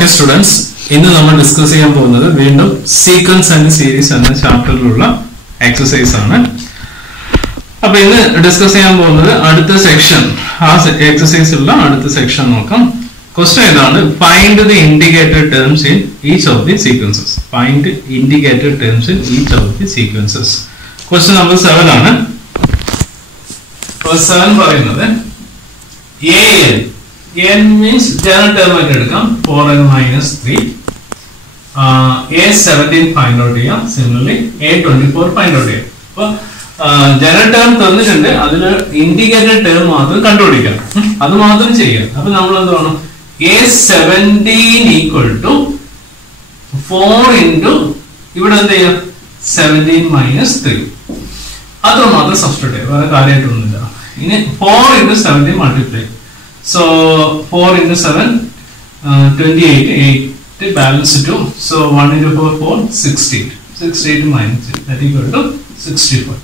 Okay students, ഇന്ന് നമ്മൾ discuss ചെയ്യാൻ പോകുന്നത് വീണ്ടും സീക്വൻസ് ആൻഡ് സീരീസ് എന്ന ചാപ്റ്ററിലുള്ള എക്സസൈസ് ആണ്. അപ്പോൾ ഇന്ന് ഡിസ്കസ് ചെയ്യാൻ പോകുന്നത് അടുത്ത സെക്ഷൻ, ആ എക്സസൈസിലുള്ള അടുത്ത സെക്ഷൻ നോക്കാം. ക്വസ്റ്റ്യൻ ഇതാണ്: find the indicated terms in each of the sequences. Find indicated terms in each of the sequences. Question number 7 ആണ്. 7 പറയുന്നത് n means general term ആയിട്ട് എടുക്കാം. 4n minus 3. A17 find out ചെയ്യാം. Similarly A24 find out ചെയ്യാം. അപ്പോൾ general term തന്നിട്ടുണ്ട്, അതിൽ indicated term മാത്രം കണ്ടുപിടിക്കാം, അത് മാത്രം ചെയ്യാം. അപ്പൊ നമ്മൾ എന്ത് വേണം? A17 ഈക്വൽ ടു 4 ഇൻറ്റു ഇവിടെ എന്ത് ചെയ്യാം? 17 മൈനസ് 3. അത്ര മാത്രം സബ്സ്റ്റിറ്റ്യൂട്ട് ചെയ്യാം, വേറെ കാര്യമായിട്ടൊന്നുമില്ല. ഇനി 4 into 17 multiply. So 4 into 7, 28, 8 balance 2. So 1 into 4, 4, 68. 68 minus 8, that equal to 64.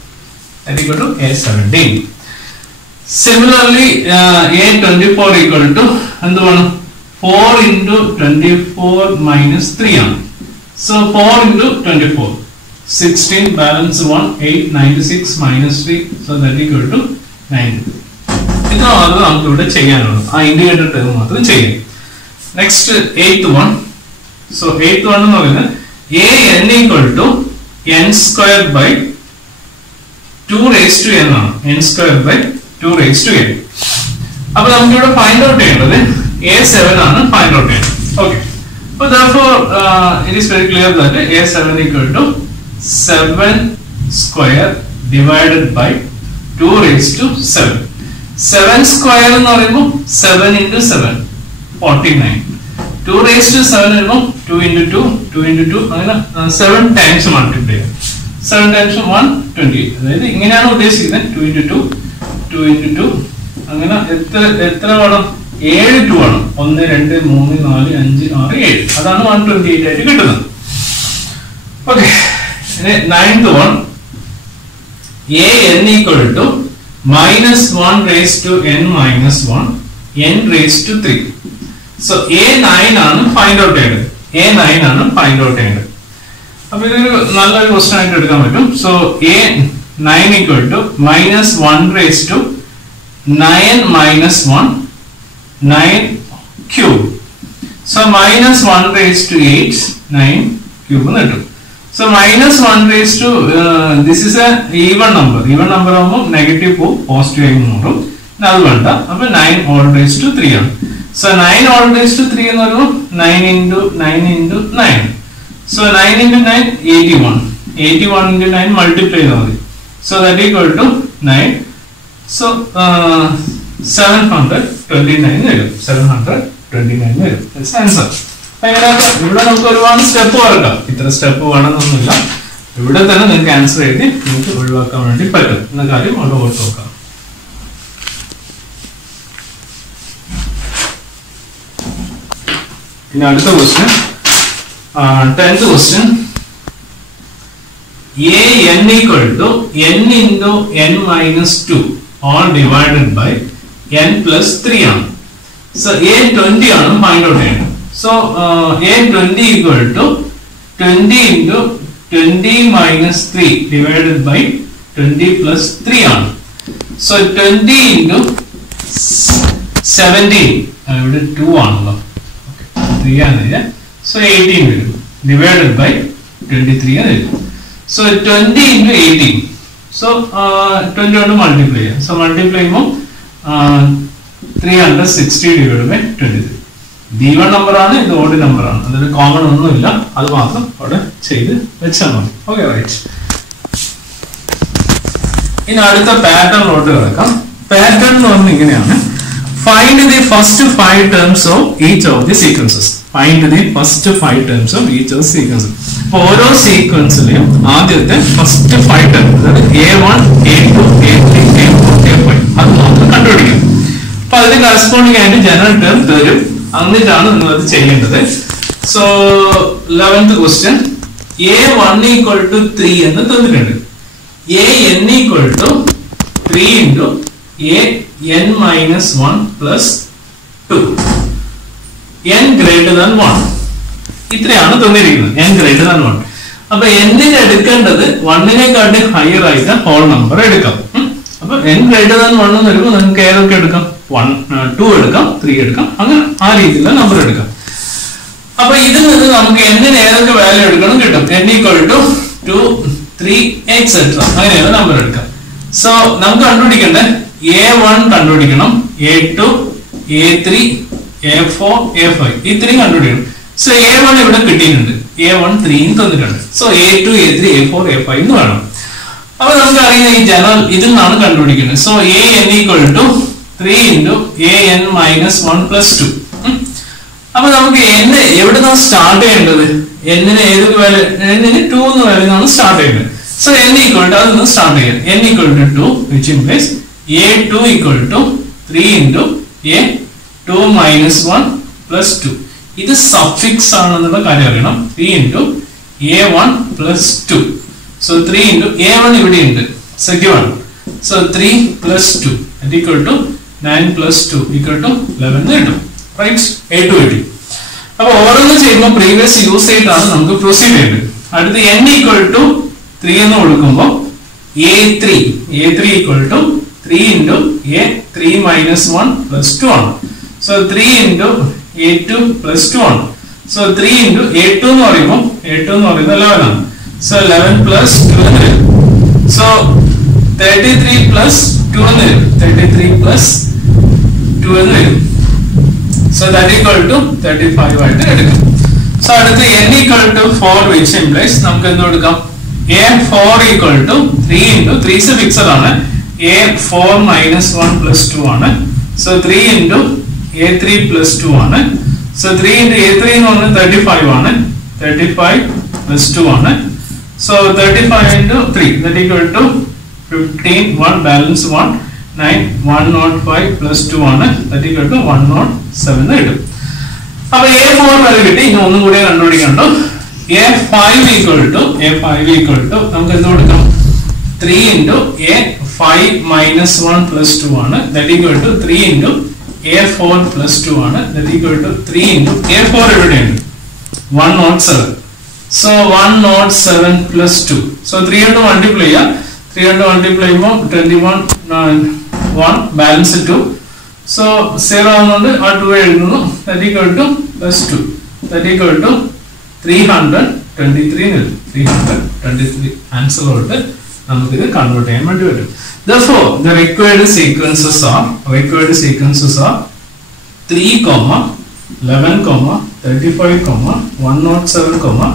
That equal to A17. Similarly, A24 equal to 4 into 24 minus 3. So 4 into 24, 16 balance 1, 8, 96 minus 3. So that equal to 90. ഇതാണ് നമുക്ക് ഇവിടെ ചെയ്യാനുള്ളത്. ആ ഇൻഡിക്കേറ്റഡ് ടേം മാത്രം ചെയ്യാം. Next 8th one. So 8th one എന്ന് പറയുന്നത് an equal to n square by 2 raise to n ആണ്. n square by 2 raise to n. അപ്പൊ നമുക്ക് ഇവിടെ ഫൈൻഡ് ഔട്ട് ചെയ്യേണ്ടത് a7 ആണ് ഫൈൻഡ് ഔട്ട് ചെയ്യേണ്ടത്. ഓക്കെ, അപ്പോൾ therefore it is very clear that a7 equal to 7 square divided by 2 raised to 7. 7 square എന്ന് പറയുമ്പോൾ 7 into 7 49. 2 raised to 7 വരുമ്പോൾ 2 into 2, 2 into 2, അങ്ങനെ 7 times മൾട്ടിപ്ലൈ ചെയ്യാം. 7 times 1 28. അതായത് ഇങ്ങനെയാണ് ഉദ്ദേശിക്കുന്നത്. 2 into 2, 2 into 2, അങ്ങനെ എത്ര വേണം? 7 2 ആണ്. 1 2 3 4 5 6 7. അതാണ് 128 ആയിട്ട് കിട്ടുന്നത്. Okay, 9th one. an equal to minus 1 raised to n minus 1, n raised to 3. So A9 ആണ് ഫൈൻഡ് ഔട്ട് ചെയ്യേണ്ടത്. A9 ആണ് ഫൈൻഡ് ഔട്ട് ചെയ്യേണ്ടത്. അപ്പൊ ഇതൊരു നല്ലൊരു ക്വസ്റ്റ്യൻ ആയിട്ട് എടുക്കാൻ പറ്റും. So A9 equal to minus 1 raised to 9 minus 1, 9 cube. So minus 1 raised to 8, 9 cube എന്ന് കിട്ടും. So minus 1 raised to this is a even number. Even number ആകുമ്പോൾ നെഗറ്റീവ് പോകും, പോസിറ്റീവ് ആയി മാറും. അത് വേണ്ട. അപ്പൊ 9 all raised to 3 ആണ്. So 9 all raised to 3 എന്ന് പറയുമ്പോൾ 9 into 9 into 9. So 9 into 9 81. 81 into 9 multiply ചെയ്താൽ മതി. So that equal to 9. So 729 വരും. 729 വരും. That's answer. ഇവിടെ നമുക്ക് ഒരുപാട് സ്റ്റെപ്പ് വരക്കാം. ഇത്ര സ്റ്റെപ്പ് വേണമെന്നൊന്നുമില്ല. ഇവിടെ തന്നെ നിങ്ങൾക്ക് ആൻസർ എഴുതി നിങ്ങൾക്ക് ഒഴിവാക്കാൻ വേണ്ടി പറ്റും എന്ന കാര്യം അവിടെ ഓർത്ത് നോക്കാം. ഇനി അടുത്ത question, 10th question. an equal to n into n minus 2 all divided by n plus 3 ആണ്. So A20 ആണ് ഫൈൻഡ് ഔട്ട് ചെയ്യേണ്ടത്. So A20 equal to 20 into 20 minus 3 divided by 20 plus 3 ആണ്. So 20 into 17, ഇവിടെ 2 ആണല്ലോ, 3 ആണ്. So 18 വരും divided by 23 ആണ് വരും. So 20 into 18. So 20 കൊണ്ട് മൾട്ടിപ്ലൈ ചെയ്യാം. So മൾട്ടിപ്ലൈ ചെയ്യുമ്പോൾ 360 divided by 23. ഈവൺ നമ്പർ ആണ്, ഇത് ഓഡ് നമ്പർ ആണ്. അതിൽ കോമൺ ഒന്നുമില്ല, അത് മാത്രം അവിടെ ചെയ്ത് വെച്ചാൽ മതി. Okay, right. ഇനി അടുത്ത പാറ്റേണിലോട്ട് കിടക്കാം. പാറ്റേൺ എന്ന് പറഞ്ഞാൽ ഇങ്ങനെയാണ്: find the first 5 terms of each of the sequences. Find the first 5 terms of each of sequences. അപ്പൊ ഓരോ സീക്വൻസിലെയും ആദ്യത്തെ ഫസ്റ്റ് 5 ടേം, അതായത് A1, A2, A3, A4, A5, അത് മാത്രം കണ്ടുപിടിക്കും. അപ്പൊ അതിന് കറസ്പോണ്ടിങ് ആയിട്ട് ജനറൽ ടേം തരും. എന്നിട്ടാണ് നിങ്ങൾ അത് ചെയ്യേണ്ടത്. So 11th question. A1 equal to 3 എന്ന് തന്നിട്ടുണ്ട്. an equal to 3 into an minus 1 plus 2. n greater than 1. ഇത്രയാണ് തന്നിരിക്കുന്നത്, n greater than 1. അപ്പൊ n-ന് എടുക്കേണ്ടത് 1-നെക്കാട്ടി ഹയർ ആയിട്ട് ഹോൾ നമ്പർ എടുക്കാം. അപ്പൊ n greater than 1 എന്ന് വരുമ്പോൾ നമുക്ക് ഏതൊക്കെ എടുക്കാം? 1, 2 എടുക്കാം, 3 എടുക്കാം, അങ്ങനെ ആ രീതിയിലുള്ള നമ്പർ എടുക്കാം. അപ്പൊ ഇതിൽ നിന്ന് നമുക്ക് n-ന് ഏതൊക്കെ വാല്യൂ എടുക്കണം കിട്ടും. n equal to 2, 3, etc. അങ്ങനെയുള്ള നമ്പർ എടുക്കാം. സോ നമുക്ക് കണ്ടുപിടിക്കേണ്ട a1 കണ്ടുപിടിക്കണം, a2, a3, a4, a5 ഇത്രയും കണ്ടുപിടിക്കണം. സോ a1 ഇവിടെ കിട്ടിയിട്ടുണ്ട്, a1 3 തന്നിട്ടുണ്ട്. So a2, a3, a4, a5 എന്ന് വേണം. അപ്പൊ നമുക്ക് അറിയാം ഈ ജനറൽ ഇതിൽ നിന്നാണ് കണ്ടുപിടിക്കുന്നത്. So an equal to 3 into an minus 1 plus 2. അപ്പൊ നമുക്ക് n എവിടെ നിന്നാണ് സ്റ്റാർട്ട് ചെയ്യേണ്ടത്? n-ന് ഏതൊക്കെ വാല്യൂ? n-ന് 2 എന്ന് വാല്യൂന്നാണ് സ്റ്റാർട്ട് ചെയ്യേണ്ടത്. സോ n equal to അതൊന്ന് സ്റ്റാർട്ട് ചെയ്യാം. n equal to 2 which implies a2 equal to 3 into a2 minus 1 plus 2. ഇത് സഫിക്സ് ആണെന്നുള്ള കാര്യം അറിയണം. 3 into a1 plus 2. So 3 into a1 ഇവിടെ ഉണ്ട്, second. So 3 plus 2 that equal to 9 plus 2 equal to 11 കിട്ടും. Right? a2 കിട്ടി. അപ്പൊ ഓരോന്ന് ചെയ്യുമ്പോൾ പ്രീവിയസ് യൂസ് ചെയ്തിട്ടാണ് നമുക്ക് പ്രൊസീഡ് ചെയ്യേണ്ടത്. അടുത്ത് n equal to 3 എന്ന് കൊടുക്കുമ്പോൾ a3 equal to 3 into a3 minus 1 plus 2 ആണ്. So 3 into a2 plus 2 ആണ്. So 3 into a2 എന്ന് പറയുമ്പോൾ a2 എന്ന് പറയുന്നത് 11 ആണ്. So 11 plus 2 എന്ന് വരും. So 33 plus 2 എന്ന് വരും. 33 plus 2 എന്ന് വരും. So that equal to 35 ആയിട്ട് എടുക്കാം. So അടുത്ത് n equal to 4 which implies നമുക്ക് എന്ത് കൊടുക്കാം? a4 equal to 3 into 3 is fixed ആണ്. a4 minus 1 plus 2 ആണ്. So 3 into a3 plus 2 ആണ്. So 3 into a3 എന്ന് പറഞ്ഞാൽ 35 ആണ്. 35 plus 2 ആണ്. So 35 into 3 that equal to 15, 1 balance 1, 9, 105 plus 2 ആണ്. That equal to 107 കിട്ടും. അപ്പൊ a4 വരെ കിട്ടി. ഇനി ഒന്നും കൂടി കണ്ടുപിടിക്കണ്ടോ. a5 equal to നമുക്ക് എന്ത് കൊടുക്കാം? 3 into a5 minus 1 plus 2 ആണ്. That equal to 3 into a4 plus 2 ആണ്. That equal to 3 into a4 എവിടെയുണ്ട്? 107. So 107 plus 2. So 3 കൊണ്ട് മൾട്ടിപ്ലൈ ചെയ്യാം. 3 കൊണ്ട് മൾട്ടിപ്ലൈ ചെയ്യുമ്പോൾ 21, 1 ബാലൻസ് 2. So 0 ആവുന്നതുകൊണ്ട് ആ 2 എഴുതുന്നു. That equal to plus 2. That equal to 323 എന്ന് വരും. 323 ആൻസറോട്ട് നമുക്കിത് കൺവേർട്ട് ചെയ്യാൻ വേണ്ടി വരും. Therefore, the required sequences are 3, 11, 35, 107,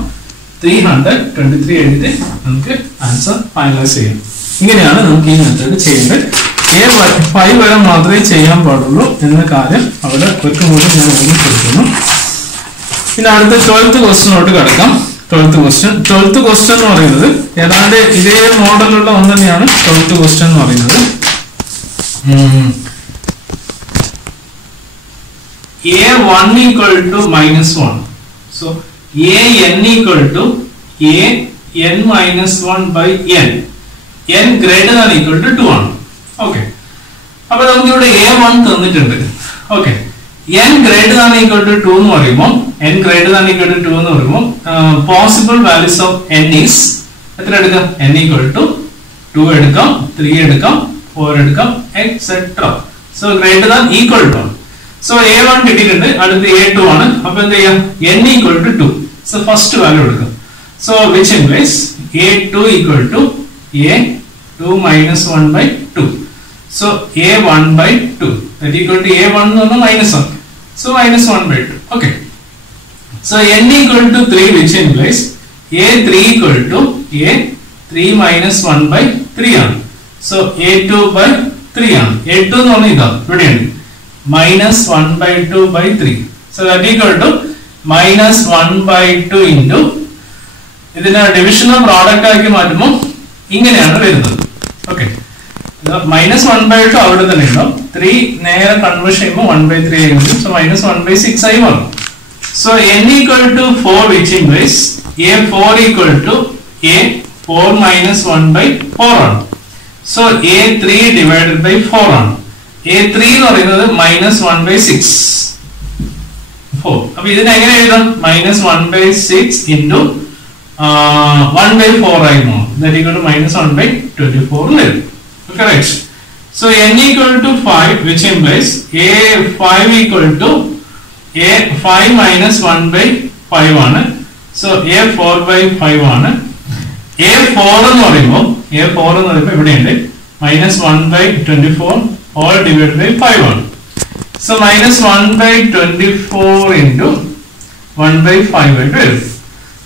323 എഴുതി നമുക്ക് ആൻസർ ഫൈനലൈസ് ചെയ്യാം. ഇങ്ങനെയാണ് നമുക്ക് ഈ മെത്തേഡ് ചെയ്യേണ്ടത്. a5 വരെ മാത്രമേ ചെയ്യാൻ പാടുള്ളൂ എന്ന കാര്യം അവിടെ ഒറ്റമൂലം ഞാൻ ഓർമ്മിപ്പിക്കുന്നു. പിന്നെ അടുത്ത 12th ക്വസ്റ്റ്യനോട്ട് കിടക്കാം. 12th ക്വസ്റ്റ്യൻ എന്ന് പറയുന്നത് ഏതാണ്ട് ഇതേ മോഡലുള്ള ഒന്ന് തന്നെയാണ് 12th ക്വസ്റ്റ്യൻ എന്ന് പറയുന്നത്. a1 equal to minus 1. So an equal to an minus 1 by n greater than equal to 2 ആണ്. ഓക്കെ, അപ്പൊ നമുക്ക് ഇവിടെ a1 തന്നിട്ടുണ്ട്. Okay, n greater than equal to 2 എന്ന് പറയുമ്പോൾ possible values of n is എത്ര എടുക്കാം? n equal to 2 എടുക്കാം, 3 എടുക്കാം, 4 എടുക്കാം, etc. So greater than equal to. So a1 കിട്ടിയിട്ടുണ്ട്. അടുത്ത് a2 ആണ്. അപ്പൊ എന്ത് ചെയ്യാം? n equal to 2. So first value എടുക്കാം. So which implies a2 equal to a2 minus 1 by 2. So a1 by 2 that equal to a1 എന്ന് പറഞ്ഞാൽ minus 1. So minus 1 by 2. Okay. So n equal to 3 which implies a3 equal to a3 minus 1 by 3 ആണ്. So a2 by 3 ആണ്. a2 എന്ന് പറഞ്ഞാൽ ഇതാ ഇവിടെയുണ്ട്. minus 1 by 2 by 3. So that equal to minus 1 by 2 into ഇതിനെ divisional product ആക്കി മാറ്റുമ്പോൾ ഇങ്ങനെയാണ് വരുന്നത്. ഓക്കെ, minus 1 by 2 അവിടെ തന്നെ ഉണ്ടാവും. 3 നേരെ കൺവേർഷൻ ചെയ്യുമ്പോൾ 1 by 3 ആയി വരും. So minus 1 by 6 ആയി മാറും. So n equal to 4 which implies a4 equal to a4 minus 1 by 4 ആണ്. So a3 divided by 4 ആണ്. a3 എന്ന് പറയുന്നത് minus 1 by 6. 4. അപ്പൊ ഇതിനെ എങ്ങനെ എഴുതാം? മൈനസ് 1/6 ഇൻറ്റു 1/4 ആയി മാറും. ദാറ്റ് ഈക്വൽ ടു മൈനസ് 1/24 വരും. Correct. So n equal to 5, which implies a5 equal to a5 minus 1/5 ആണ്. So a4/5 ആണ്. a4 എന്ന് പറയുമ്പോൾ ഇവിടെയുണ്ട് minus 1/24 all divided by 5 ആണ്. So minus 1/24 into 1/5 ആയിട്ട് വരും.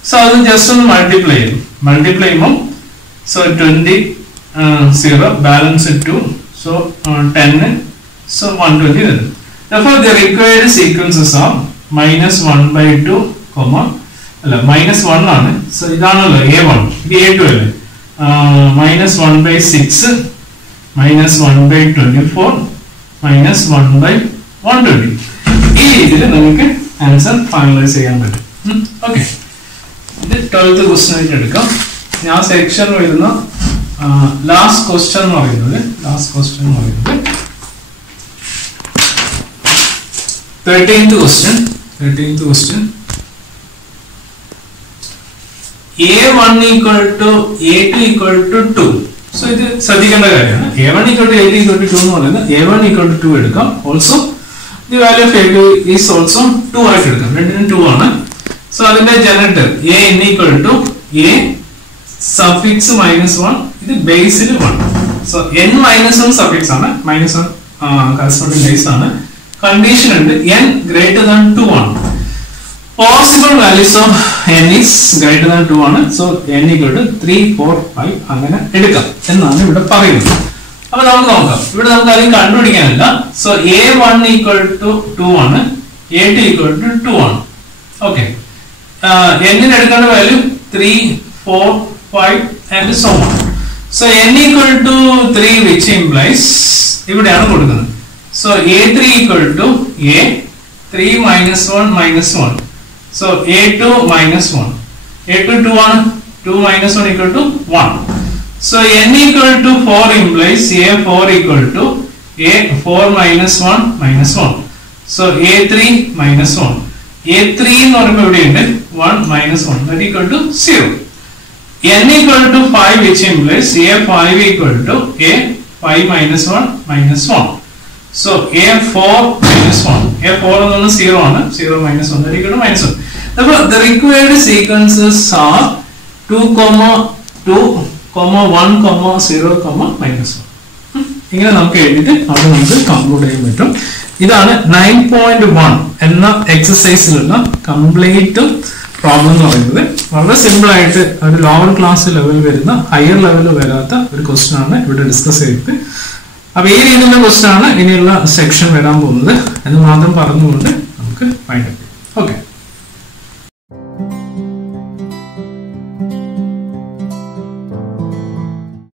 So അത് just ഒന്ന് മൾട്ടിപ്ലൈ ചെയ്യും. മൾട്ടിപ്ലൈ ചെയ്യുമ്പോൾ so 20 0 balance 2 so 10 so 120 വരും. Therefore the required sequences are minus 1/2 comma അല്ല minus 1 ആണ്. So ഇതാണല്ലോ a1 ഇത് a2 അല്ലേ. minus 1/6 minus 1/24 minus 1/120 ഈ രീതിയിൽ നമുക്ക് ആൻസർ ഫൈനലൈസ് ചെയ്യാൻ പറ്റും. ഓക്കെ, ഇത് 12th ക്വസ്റ്റ്യൻ ആയിട്ട് എടുക്കാം. ഞാൻ സെക്ഷൻ വരുന്ന ലാസ്റ്റ് ക്വസ്റ്റ്യൻ എന്ന് പറയുന്നത് 13th question. a1 equal to a2 equal to 2. So ഇത് ശ്രദ്ധിക്കേണ്ട കാര്യമാണ്. a1 equal to a2 equal to 2 എന്ന് പറയുന്നത് a1 equal to 2 എടുക്കാം. Also the value of a2 is also 2 ആയിട്ട് എടുക്കാം. രണ്ടിനും 2 ആണ്. So അതിന്റെ generator a n equal to a suffix minus 1, ഇത് ബേസിൽ 1. So n minus 1 suffix ആണ്, minus 1 corresponding base ആണ്. കണ്ടീഷൻ ഉണ്ട് n greater than 2 ആണ്. Possible values of n is greater than 2 ആണ്. So n equal to 3, 4, 5 അങ്ങനെ എടുക്കാം എന്നാണ് ഇവിടെ പറയുന്നത്. അപ്പൊ നമുക്ക് നോക്കാം. ഇവിടെ നമുക്ക് ആദ്യം കണ്ടുപിടിക്കാനില്ല. So a1 equal to 2 ആണ്, a2 equal to 2 ആണ്. ഓക്കെ, n എടുക്കേണ്ട value 3, 4, 5 and so on. So n equal to 3 which implies ഇവിടെയാണ് കൊടുക്കുന്നത്. So a3 equal to a3 minus 1 minus 1. So a2 minus 1. a2 2 ആണ്, 2 minus 1 equal to 1. So n equal to 4 implies a4 equal to a4 minus 1 minus 1. So a3 minus 1. a3 എന്ന് പറയുമ്പോൾ ഇവിടെയുണ്ട് 1 minus 1 that equal to 0. n equal to 5 which implies a5 equal to a5 minus 1 minus 1. So a4 minus 1. a4 എന്ന് പറയുന്നത് 0 ആണ്, 0 minus 1 that equal to minus 1. Therefore the required sequences are 2, 2, 1, 0, minus 1. ഇങ്ങനെ നമുക്ക് എഴുതിയിട്ട് അവിടെ നമുക്ക് കംപ്ലീറ്റ് ചെയ്യാൻ പറ്റും. ഇതാണ് 9.1 എന്ന എക്സസൈസിലുള്ള കംപ്ലീറ്റ് പ്രോബ്ലം എന്ന് പറയുന്നത്. വളരെ സിമ്പിൾ ആയിട്ട് ഒരു ലോവർ ക്ലാസ് ലെവൽ വരുന്ന ഹയർ ലെവൽ വരാത്ത ഒരു ക്വസ്റ്റ്യൻ ആണ് ഇവിടെ ഡിസ്കസ് ചെയ്തത്. അപ്പൊ ഈ രീതിയിലുള്ള ക്വസ്റ്റ്യൻ ആണ് ഇനിയുള്ള സെക്ഷൻ വരാൻ പോകുന്നത് എന്ന് മാത്രം പറഞ്ഞുകൊണ്ട് നമുക്ക് ഫൈൻഡ് ചെയ്യാം. ഓക്കെ.